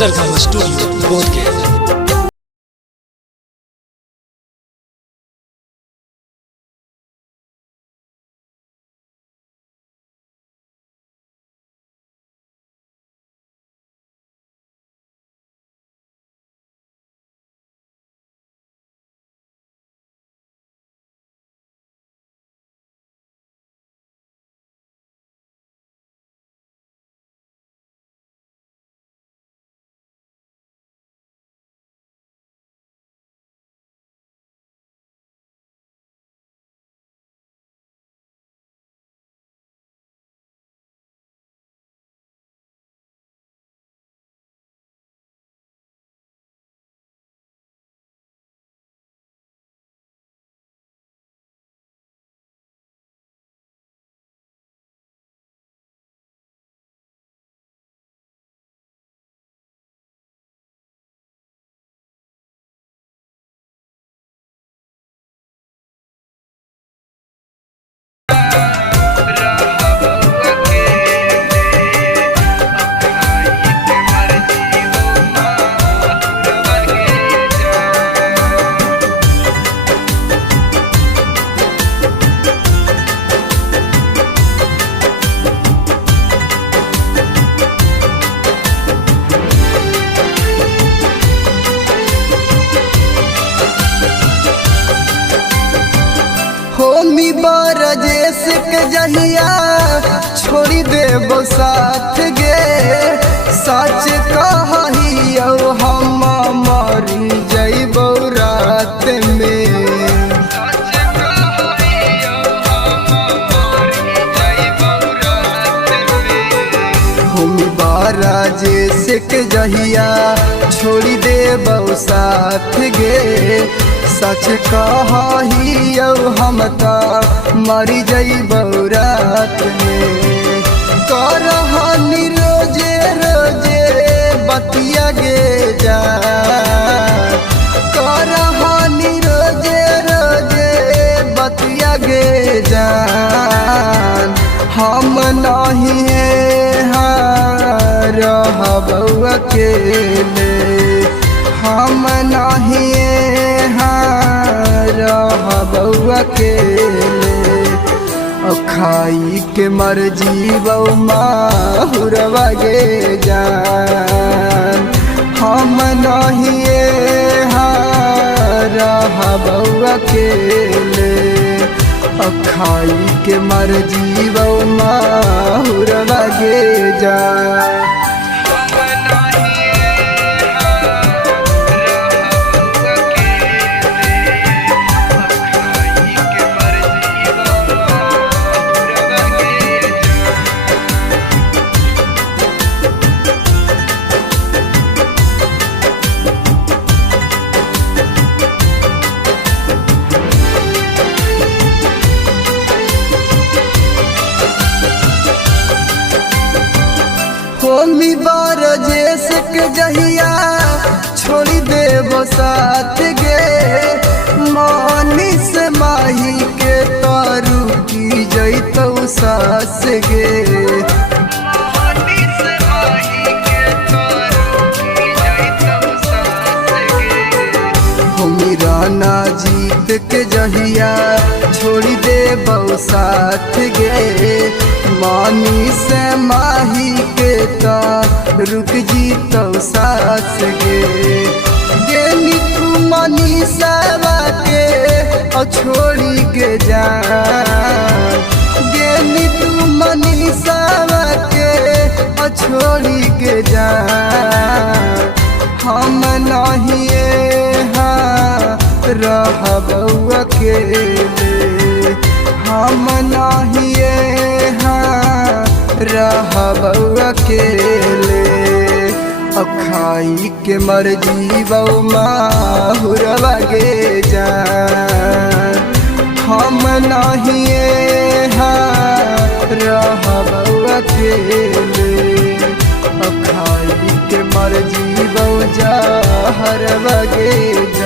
सरगम studio Bodhgaya. होमी बरजेश के जहिया छोड़ी देबो साथ गे, सच कहियो हम मरी जइबो रात में। होमी बरजेश के जहिया छोड़ी देबो साथ गे, सच कहियो हम त मरी जइबो रात में। करहनी रोजे रोजे बतिया गे जा, करहनी रोजे रोजे बतिया गे जान। हम नहीं रहबो अकेले, हम नहीं रहबो अकेले। खाई के मर जीवो माहुरवा गे जान। हम नहीं रहबो अकेले, खाई के मर जीवो माहुरवा गे जान। होमी बरजेश के जहिया छोड़ी देबो साथ गे, मनीष माही के तारू की जइतौ सास गे। होमी राना जीत के जहिया छोड़ी देबो साथ गे, मानी से माही के ता रुक जीतो सास गे। गेली तू मानी सवा के छोड़ी के जान, गेली तू मानी सवा के छोड़ी के जान। हम नहीं रहबो अकेले, हम नहीं रहबो अकेले। खाई के मर जीवो माहुरवा गे जान। हम नहीं रहबो अकेले, खाई के मर जीवो जहरवा गे जान।